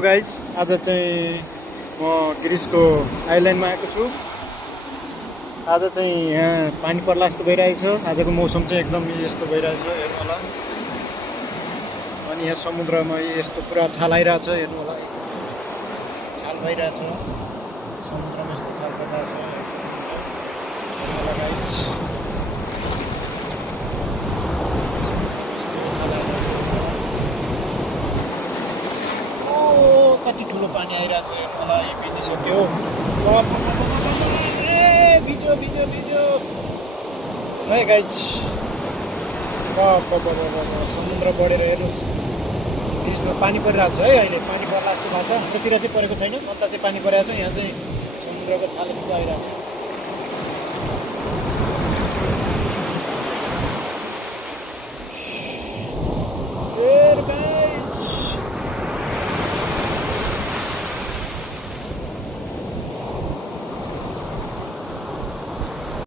Guys आज चाहिँ म गिरिसको आइल्यान्डमा आएको छु। आज चाहिँ यहाँ पानी पर्ला जस्तो भइरहेछ। आजको मौसम चाहिँ एकदम यस्तो भइरहेछ, हेर्नु होला। अनि यहाँ समुद्रमा यस्तो पुरा छाल आइरहेछ, हेर्नु होला। छाल भइरहेछ समुद्रमा, यस्तो छाल परिरहेछ, हेर्नु होला गाइस। कति ठुलो पानी आइरहेछ, हेर्नु होला। यो भिजिसक्यो, भिज्यो भिज्यो भिज्यो है गाइस। समुद्र बढेर हेर्नुहोस्, गिरिसमा पानी परिरहेको छ है। अहिले पानी पर्ला जस्तो भएको छ। हाम्रोतिर चाहिँ परेको छैन, कता चाहिँ पानी परेको छ। यहाँ चाहिँ समुद्रको छाल आइरहेको छ।